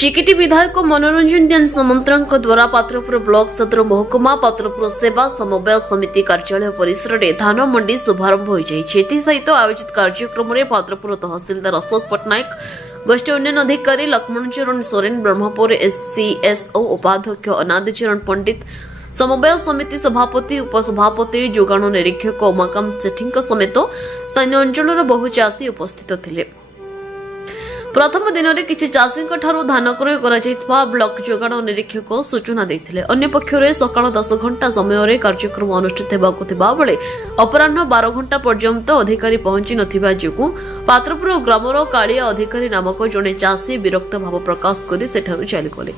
चिकिटी विधायक मनोरंजन ध्यान सामंतरांक द्वारा पात्रपुर ब्लॉक सदर महकुमा पात्रपुर सेवा समन्वय समिति कार्यालय परिसर में धान मंडी शुभारंभ हो सहित आयोजित कार्यक्रम में पात्रपुर तहसीलदार अशोक पट्टनायक गोष्ठी उन्नयन अधिकारी लक्ष्मण चरण सोरेन ब्रह्मपुर एससीएसओ उपाध्यक्ष अनादि चरण पंडित समन्वय समिति सभापति उपसभापति जोगाण निरीक्षक उमाकांत सेठी समेत स्थानीय अंचल बहु चाषी उपस्थित थे। प्रथम दिन में किसी चाषी धान क्रय कर ब्लॉक जोगाण निरीक्षक सूचना देते। अन्य पक्षरे सकाल 10 घंटा समय कार्यक्रम अनुष्ठित होगा बेले अपराह 12 घंटा पर्यंत अधिकारी पहुंची नथिबा जोगु पात्रपुर ग्रामर कालिया अधिकारी नामक जड़े चाषी विरक्त भाव प्रकाश कर चलीगले।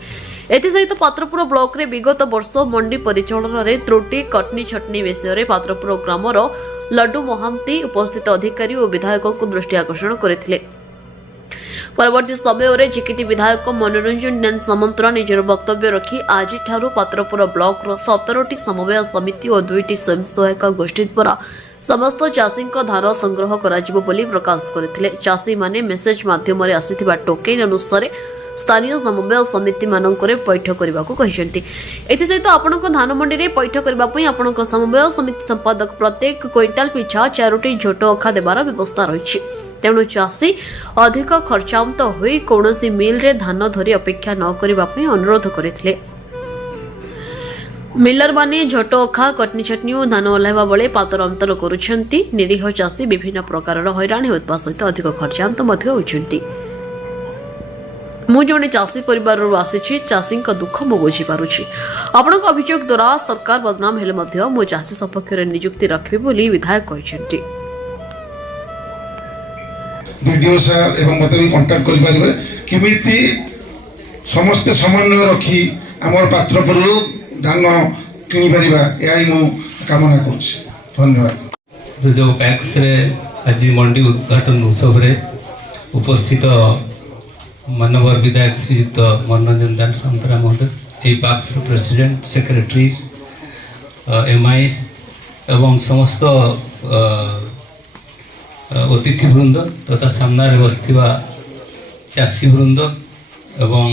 एसहित पात्रपुर ब्लॉक रे विगत वर्ष मंडी परिचालन में त्रुटि कटनी छटनी विषय पात्रपुर ग्रामर लड्डू महांती उपस्थित अधिकारी और विधायकों को दृष्टि आकर्षण करते। परवर्ती समय चिकिटी विधायक मनोरंजन ध्यान सामंतरा निजर वक्तव्य रखी आज पात्रपुर ब्लॉक 17टी समन्वय समिति और 2टी स्वयं सहायक गोष्ठी द्वारा समस्त चाषी धान संग्रह कर प्रकाश करते। चाषी माने मेसेज माध्यम आसीथिबा टोकेन अनुसार स्थानीय समन्वय समिति मानक पैठ करने को सहित आपण धान मंडी में पैठ करने आपण समन्वय समिति संपादक प्रत्येक क्विंटाल पिछा 4टी झोट अखा देवार व्यवस्था रही। तेणु चाषी अधिक खर्चांत होई कौनसी मिल रे धान धरी अपेक्षा न करने अनुरोध करते। मिलर माने झोट अखा कटनी छटनी और धान ओह्लाइबा बेले पातर अंतर करुछंती। निरीह चाषी विभिन्न प्रकार हैरानी होता सहित अधिक खर्चांत होती। मु जने चाषी परिवार आसी चाषी दुख मु बुझीपारुछि। आपण अभियोग द्वारा सरकार बदनाम हेले मध्य मु चाषी सपक्ष नियुक्ति रखिबे बोली विधायक कहछंती। वीडियो सर एवं मत भी कांटेक्ट कर पारे किमिति समस्त समन्वय रखी आमर पात्रपुर धान किनि परिबा एई मु कामना करछि। धन्यवाद। जो पैक्स रे आज मंडी उद्घाटन उत्सव रे उपस्थित मानवर विधायक श्रीयुक्त मनोरंजन दान सामंतरा महोदय एई पैक्स प्रेसिडेंट सेक्रेटरीज एमआई एवं समस्त अतिथि वृंद तथा सामने बसथिबा चाषी वृंद एवं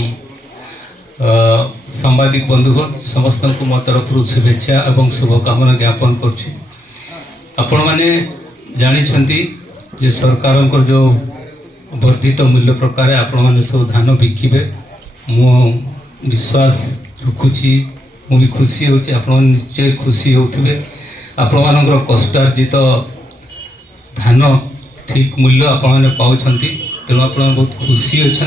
सांबादिक बंधुगण समस्त को मो तरफ शुभेच्छा एवं शुभकामना ज्ञापन करुछि। आपण माने जानिछंती जे सरकार जो वर्धित मूल्य प्रकार आपण माने सब धान बिकिबे मो विश्वास रखुछि। मु भी खुशी होछि आपण निश्चय खुशी होथिबे। आपण मानकर कष्टार्जित धान ठीक मूल्य आपने पाँच तेणु आप बहुत खुशी अच्छा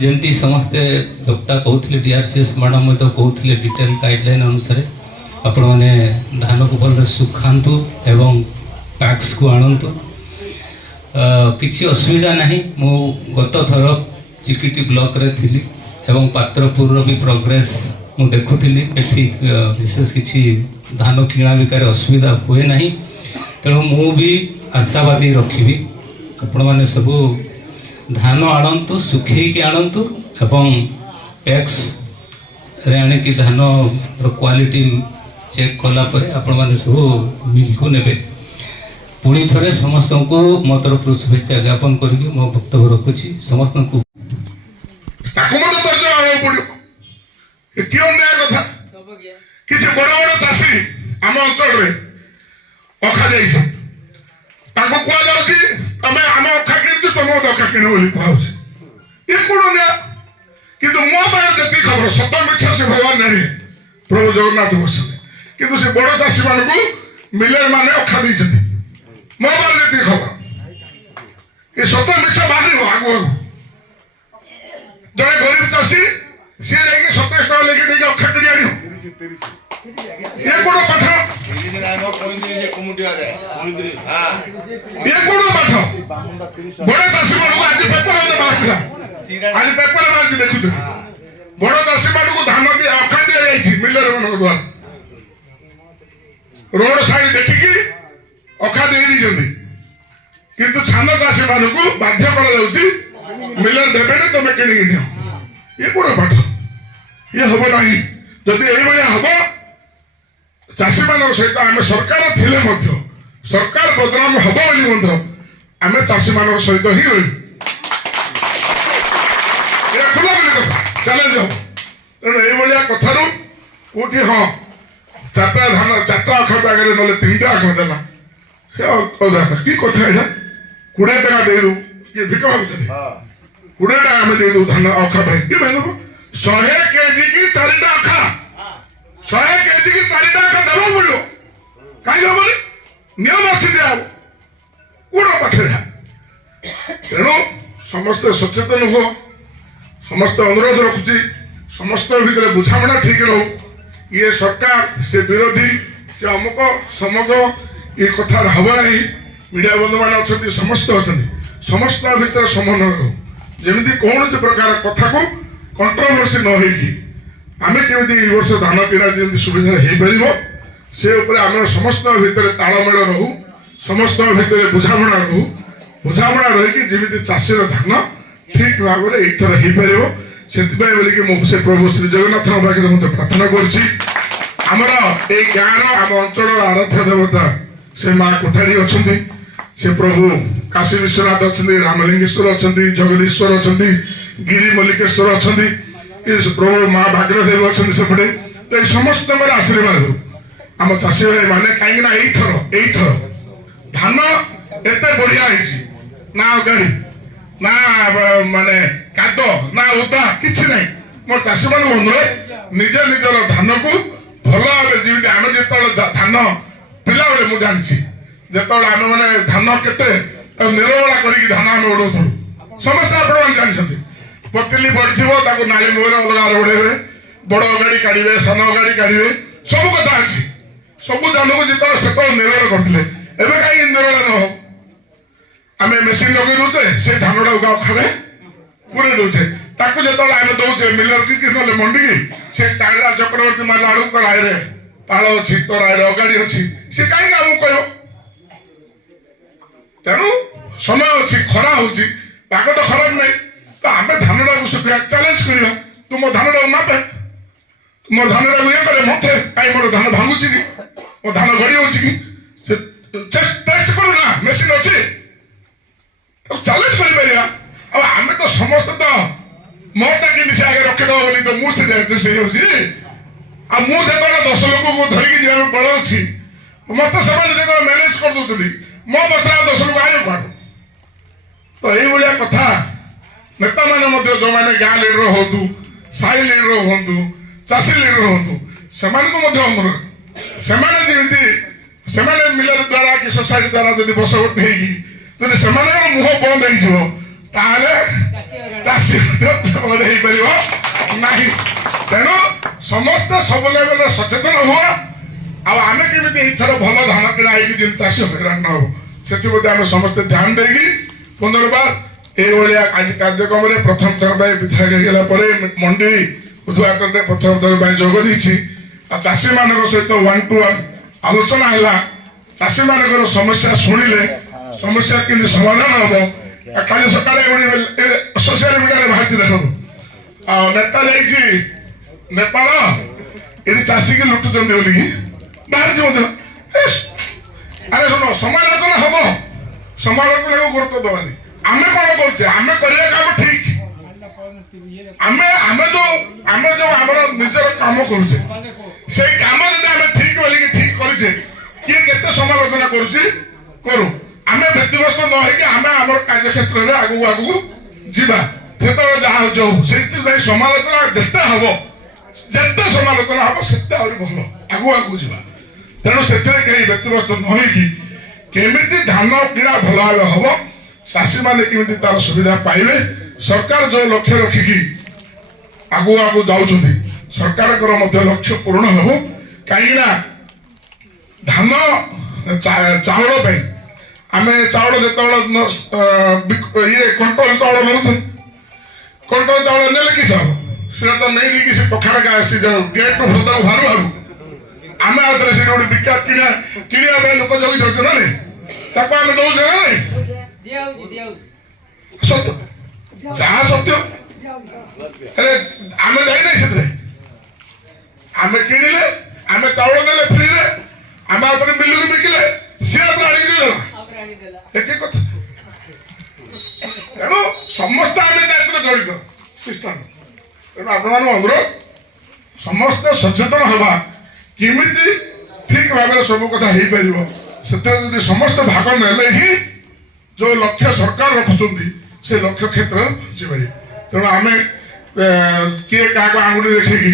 जमी समस्ते वक्ता कहते डीआरसीएस मैडम कहते डिटेल गाइडलाइन अनुसार आपण मैंने धान को भल सुखातु एवं पैक्स को आणतु। किसी असुविधा नहीं। मु गत थर चिकिटी ब्लॉक रे थी एवं पात्रपुर भी प्रोग्रेस मु देखुली एठी विशेष किसी धान किणा बिकार असुविधा हुए ना। तेणु मु भी आशावादी रखी आपण मैंने सब धान आणतु सुखी आणतु एवं पैक्स रे आनिकी धान क्वालिटी चेक कलापर आपण मैंने सब मिल को नेबे। पुणी थे समस्त को मो तरफ शुभेच्छा ज्ञापन करके मो वक्तव्य रखुची। समस्त को किसी बड़ बड़ चाषी आम अंचल अखा जाइए तुम आम अखा कि तुम अखा किण बोली कहुच ये कौन कि मो पाए जी खबर सत मिछ से भगवान जाने प्रभु जगन्नाथ बसने कि से बड़ चाषी मान मिलर मैंने अखा दे मो पाए जी खबर ये सत मिछ बाहर आगु जड़े गरीब चाषी सी जा 27 टाँग लेकिन अखा कि ये कौन पाठ ये कौन पाठ बड़ चाषी मान आज पेपर बाहर आज पेपर बाहर देखु बड़ चाषी मान धान दी अखा दि जाइए मिलर मान द्वारा रोड साइड देखिकी अखा दे किंतु छान चाषी मान को बाध्य कर मिलर देवे तुम किणिकी नियो ये कौन पाठ ये हम ना जदि ये हम चाषी मान सहित आम सरकार थिले सरकार बदनाम हम आम चाषी मान सहित ही रही। ଚ୍ୟାଲେଞ୍ଜ ହବ। ତେଣୁ ଏଇଭଳିଆ କଥାରୁ କୋଉଠି ହଁ ଚାରିଟା ଅଖା ପାଖରେ ନହେଲେ 3ଟା ଅଖା ଦେଲା ସେ ଅଧା କି କଥା ଏଇଟା 20 ଟଙ୍କା ଦେଇଦେବୁ କିଏ ଭିକ ମାଗୁଛନ୍ତି 20 ଟଙ୍କା ଆମେ ଦେଇଦେବୁ ଧାନ ଅଖା ପାଇଁ କିଏ ପାଇଁ ଦେବ 100 କେଜି କି 4ଟା ଅଖା 100 କେଜି କି 4ଟା ଅଖା ଦେବାକୁ ପଡ଼ିବ କାହିଁକି ହବନି ନିୟମ ଅଛି ଦିଆହବ କୋଉଟା ପାଠ ଏଇଟା। ତେଣୁ ସମସ୍ତେ ସଚେତନ ହୁଅ ସମସ୍ତେ ଅନୁରୋଧ ରଖୁଛି ସମସ୍ତ ଭିତରେ ବୁଝାମଣା ଠିକ ରହୁ ଇଏ ସରକାର ସେ ବିରୋଧୀ ସେ ଅମୁକ ସମକ ଏ କଥା ହବ ନାହିଁ ମିଡ଼ିଆ ବନ୍ଧୁମାନେ ଅଛନ୍ତି ସମସ୍ତେ ଅଛନ୍ତି ସମସ୍ତଙ୍କ ଭିତରେ ସମନ୍ୱୟ ରହୁ ଯେମିତି କୌଣସି ପ୍ରକାର କଥାକୁ କଣ୍ଟ୍ରୋଭର୍ସି ନ ହେଇକି ଆମେ କେମିତି ଏଇ ବର୍ଷ ଧାନ କିଣା ଯେମିତି ସୁବିଧାରେ ହେଇପାରିବ ସେ ଉପରେ ଆମେ ସମସ୍ତଙ୍କ ଭିତରେ ତାଳମେଳ ରହୁ ସମସ୍ତଙ୍କ ଭିତରେ ବୁଝାମଣା ରହୁ ବୁଝାମଣା ରହିକି ଯେମିତି ଚାଷୀର ଧାନ ଠିକ ଭାବରେ ଏଇଥର ହେଇପାରିବ ସେଥିପାଇଁ ବୋଲିକି ମୁଁ ସେ ପ୍ରଭୁ ଶ୍ରୀ ଜଗନ୍ନାଥଙ୍କ ପାଖରେ ମଧ୍ୟ ପ୍ରାର୍ଥନା କରୁଛି ଆମର ଏଇ ଗାଁର ଆମ ଅଞ୍ଚଳର ଆରାଧ୍ୟ ଦେବତା ସେ ମା କୋଠାରୀ ଅଛନ୍ତି ସେ ପ୍ରଭୁ କାଶୀ ବିଶ୍ୱନାଥ ଅଛନ୍ତି ରାମଲିଙ୍ଗେଶ୍ୱର ଅଛନ୍ତି ଜଗଦୀଶ୍ୱର ଅଛନ୍ତି ଗିରି ମଲ୍ଲିକେଶ୍ୱର ଅଛନ୍ତି ଏ ପ୍ରଭୁ ମା ଭାଗ୍ୟଦେବୀ ଅଛନ୍ତି ସେପଟେ ତ ଏଇ ସମସ୍ତଙ୍କର ଆଶୀର୍ବାଦ ଆମ ଚାଷୀ ଭାଇ ମାନେ କାହିଁକି ନା ଏଇଥର ଧାନ ଏତେ ବଢିଆ ହେଇଛି ନା ଗାଡି ନା ମାନେ କାଦ ନା ଓଦା କିଛି ନାହିଁ ମୋ ଚାଷୀ ମାନଙ୍କୁ ଅନୁରୋଧ ନିଜ ନିଜର ଧାନକୁ ଭଲ ଭାବେ ଯେମିତି ଆମେ ଯେତେବେଳେ ଧାନ ପିଲାବେଳେ ମୁଁ ଜାଣିଛି ଯେତେବେଳେ ଆମେ ମାନେ ଧାନ କେତେ ନିରୋଳା କରିକି ଧାନ ଆମେ ଉଡଉଥିଲୁ ସମସ୍ତେ ଆପଣମାନେ ଜାଣିଛନ୍ତି ପତିଲି ପଡିଥିବ ତାକୁ ନାଳି ମୁହଁରେ ଅଲଗା ଉଡେଇବେ ବଡ ଗାଡି କାଢିବେ ସାନ ଗାଡି କାଢିବେ ସବୁ କଥା ଅଛି ସବୁ ଧାନକୁ ଯେତେବେଳେ ସେତେବେଳେ ନିରୋଳ କରିଥିଲେ ଏବେ କାହିଁକି ନିରୋଳ ନ ହବ ଆମେ ମେସିନ ଲଗେଇ ଦଉଛେ ସେଇ ଧାନଟାକୁ ଅଖାରେ ପୁରେଇ ଦଉଛେ ତାକୁ ଯେତେବେଳେ ଆମେ ଦଉଛେ ମିଲର କି ନହେଲେ ମଣ୍ଡିକି ସେ ଟାଇଲା ଚକ୍ରବର୍ତ୍ତୀ ମାରିଲା ବେଳକୁ ତୋ ରାୟରେ ପାଳ ଅଛି ତୋ ରାୟରେ ଅଗାଡି ଅଛି ସେ କାହିଁକି ଆମକୁ କହିବ ତେଣୁ ସମୟ ଅଛି ଖରା ହଉଛି ପାଗ ତ ଖରାପ ନାହିଁ ତ ଆମେ ଧାନଟାକୁ ଶୁଖିବା ଚ୍ୟାଲେଞ୍ଜ କରିବା ତୁ ମୋ ଧାନଟାକୁ ମାପେ ମୋ ଧାନଟାକୁ ଇଏ କରେ ମତେ କାହିଁ ମୋର ଧାନ ଭାଙ୍ଗୁଛି କି ମୋ ଧାନ ଗଡି ହଉଛି କି ସେ ଟେଷ୍ଟ କରୁ ନା ମେସିନ ଅଛି ଚ୍ୟାଲେଞ୍ଜ କରିପାରିବା ଆଉ ଆମେ ତ ସମସ୍ତେ ତ ମୋଟା କେମିତି ସେ ଆଗେ ରଖିଦବ ବୋଲି ତ ମୁଁ ସେ ଆଡଜଷ୍ଟ ହେଇଯାଉଛି ଆଉ ମୁଁ ଯେତେବେଳେ 10 ଲୋକଙ୍କୁ ଧରିକି ଯିବାକୁ ବଳ ଅଛି ମତେ ସେମାନେ ଯେତେବେଳେ ମ୍ୟାନେଜ କରିଦଉଛନ୍ତି ମୋ ପଛରେ 10 ଲୋକ ଆଇବ କୁଆଡୁ ତ ଏଇଭଳିଆ କଥା ନେତାମାନେ ମଧ୍ୟ ଯୋଉମାନେ ଗାଁ ଲିଡର ହୁଅନ୍ତୁ ସାହି ଲିଡର ହୁଅନ୍ତୁ ଚାଷୀ ଲିଡର ହୁଅନ୍ତୁ ସେମାନଙ୍କୁ ମଧ୍ୟ ଅନୁରୋଧ ସେମାନେ ଯେମିତି ସେମାନେ ମିଲର ଦ୍ଵାରା କି ସୋସାଇଟି ଦ୍ଵାରା ଯଦି ବଶବର୍ତ୍ତୀ ହେଇକି ଯଦି ସେମାନଙ୍କର ମୁହଁ ବନ୍ଦ ହେଇଯିବ ତାହେଲେ ଚାଷୀ ବନ୍ଦ ହେଇପାରିବ ନାହିଁ ତେଣୁ ସମସ୍ତେ ସବୁ ଲେଭେଲରେ ସଚେତନ ହୁଅ ଆଉ ଆମେ କେମିତି ଏଇଥର ଭଲ ଧାନ କିଣା ହେଇକି ଯେମିତି ଚାଷୀ ହଇରାଣ ନ ହବ ସେଥିପ୍ରତି ଆମେ ସମସ୍ତେ ଧ୍ୟାନ ଦେଇକି ପୁନର୍ବାର ଏଇଭଳିଆ ଆଜି କାର୍ଯ୍ୟକ୍ରମରେ ପ୍ରଥମ ଥର ପାଇଁ ବିଧାୟକ ହେଇଗଲା ପରେ ମଣ୍ଡି ଉଦ୍ଘାଟନରେ ପ୍ରଥମ ଥର ପାଇଁ ଯୋଗ ଦେଇଛି ଆଉ ଚାଷୀମାନଙ୍କ ସହିତ 1 to 1 ଆଲୋଚନା ହେଲା ଚାଷୀମାନଙ୍କର ସମସ୍ୟା ଶୁଣିଲେ ସମସ୍ୟା କେମିତି ସମାଧାନ ହବ କାଲି ସକାଳେ ସୋସିଆଲ ମିଡିଆରେ ବାହାରିଛି ଦେଖନ୍ତୁ ଆଉ ନେତା ଯାଇଛି ନେପାଳ ଏଠି ଚାଷୀକି ଲୁଟୁଛନ୍ତି ବୋଲିକି ବାହାରିଛି ମଧ୍ୟ ଆରେ ଶୁଣ ସମାଲୋଚନା ହବ ସମାଲୋଚନାକୁ ଗୁରୁତ୍ୱ ଦେବାନି ଆମେ କଣ କରୁଛେ ଆମେ କରିବା କାମ ଠିକ ଆମେ ଯୋଉ ଆମର ନିଜର କାମ କରୁଛେ ସେଇ କାମ ଯଦି ଆମେ ଠିକ ବୋଲିକି ଠିକ କରିଛେ କିଏ କେତେ ସମାଲୋଚନା କରୁଛି କରୁ ଆମେ ବ୍ୟତିବ୍ୟସ୍ତ ନ ହେଇକି ଆମେ ଆମର କାର୍ଯ୍ୟକ୍ଷେତ୍ରରେ ଆଗକୁ ଯିବା ସେତେବେଳେ ଯାହା ହଉଛି ହଉ ସେଇଥିପାଇଁ ସମାଲୋଚନା ଯେତେ ସମାଲୋଚନା ହବ ସେତେ ଆହୁରି ଭଲ ଆଗକୁ ଯିବା ତେଣୁ ସେଥିରେ କେହି ବ୍ୟତିବ୍ୟସ୍ତ ନ ହେଇକି କେମିତି ଧାନ କିଣା ଭଲ ଭାବେ ହବ ଚାଷୀମାନେ କେମିତି ତାର ସୁବିଧା ପାଇବେ ସରକାର ଯୋଉ ଲକ୍ଷ୍ୟ ରଖିକି ଆଗକୁ ଯାଉଛନ୍ତି ସରକାରଙ୍କର ମଧ୍ୟ ଲକ୍ଷ୍ୟ ପୂରଣ ହେବ କାହିଁକି ନା ଧାନ ଚାଉଳ ପାଇଁ ଆମେ ଚାଉଳ ଯେତେବେଳେ ଇଏ କଣ୍ଟ୍ରୋଲ ଚାଉଳ ନେଉଛନ୍ତି କଣ୍ଟ୍ରୋଲ ଚାଉଳ ନେଲେ କି ହବ ସେଟା ତ ନେଇ ଦେଇକି ସେ ପଖାର ଆସି ଯାଉ ଗେଟ୍ରୁ ଭର୍ତ୍ତାକୁ ବାହାରୁ ଆମେ ଆଉ ଥରେ ସେଟା ଗୋଟେ କିଣିବା ପାଇଁ ଲୋକ ଜଗି ଯାଉଛୁ ନା ନାଇଁ ତାକୁ ଆମେ ଦଉଛେ ନା ନାଇଁ ସତ୍ୟ ଯାହା ସତ୍ୟ ହେଲେ ଆମେ ଯାଇନାହିଁ ସେଥିରେ ଆମେ କିଣିଲେ ଆମେ ଚାଉଳ ନେଲେ ଫ୍ରିରେ ଆମେ ଆଉ ଥରେ ମିଲକୁ ବିକିଲେ ସିଏ ଆଉ ଆଣିକି ଦେଇଦେଲା ଏକେ କଥା ତେଣୁ ସମସ୍ତେ ଆମେ ଦାୟିତ୍ୱରେ ଜଡ଼ିତ ସିଷ୍ଟମ ତେଣୁ ଆପଣମାନଙ୍କୁ ଅନୁରୋଧ ସମସ୍ତେ ସଚେତନ ହେବା କେମିତି ଠିକ ଭାବରେ ସବୁ କଥା ହେଇପାରିବ ସେଥିରେ ଯଦି ସମସ୍ତେ ଭାଗ ନେଲେ ହିଁ ଯେଉଁ ଲକ୍ଷ୍ୟ ସରକାର ରଖୁଛନ୍ତି ସେ ଲକ୍ଷ୍ୟ କ୍ଷେତ୍ରରେ ପହଞ୍ଚିପାରିବେ। ତେଣୁ ଆମେ କିଏ କାହାକୁ ଆଙ୍ଗୁଠି ଦେଖିକି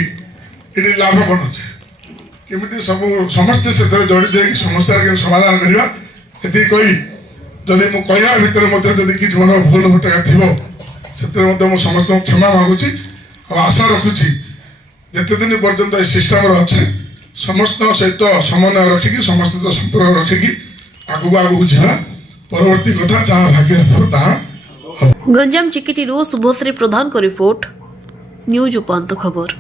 ଏଠି ଲାଭ କ'ଣ ଅଛି କେମିତି ସବୁ ସମସ୍ତେ ସେଥିରେ ଜଡ଼ିତ ହେଇକି ସମସ୍ତେ କେମିତି ସମାଧାନ କରିବା ଏତିକି କହି ଯଦି ମୁଁ କହିବା ଭିତରେ ମଧ୍ୟ ଯଦି କିଛି ମୋର ଭୁଲ ଭଟକା ଥିବ ସେଥିରେ ମଧ୍ୟ ମୁଁ ସମସ୍ତଙ୍କୁ କ୍ଷମା ମାଗୁଛି ଆଉ ଆଶା ରଖୁଛି ଯେତେ ଦିନ ପର୍ଯ୍ୟନ୍ତ ଏ ସିଷ୍ଟମରେ ଅଛି ସମସ୍ତଙ୍କ ସହିତ ସମନ୍ୱୟ ରଖିକି ସମସ୍ତ ସହିତ ସମ୍ପର୍କ ରଖିକି ଆଗକୁ ଯିବା ପରବର୍ତ୍ତୀ କଥା ଯାହା ଭାଗ୍ୟରେ ଥିବ ତାହା ଗଞ୍ଜାମ ଚିକିଟିରୁ ଶୁଭଶ୍ରୀ ପ୍ରଧାନଙ୍କ ରିପୋର୍ଟ ନ୍ୟୁଜ ଉପାନ୍ତ ଖବର।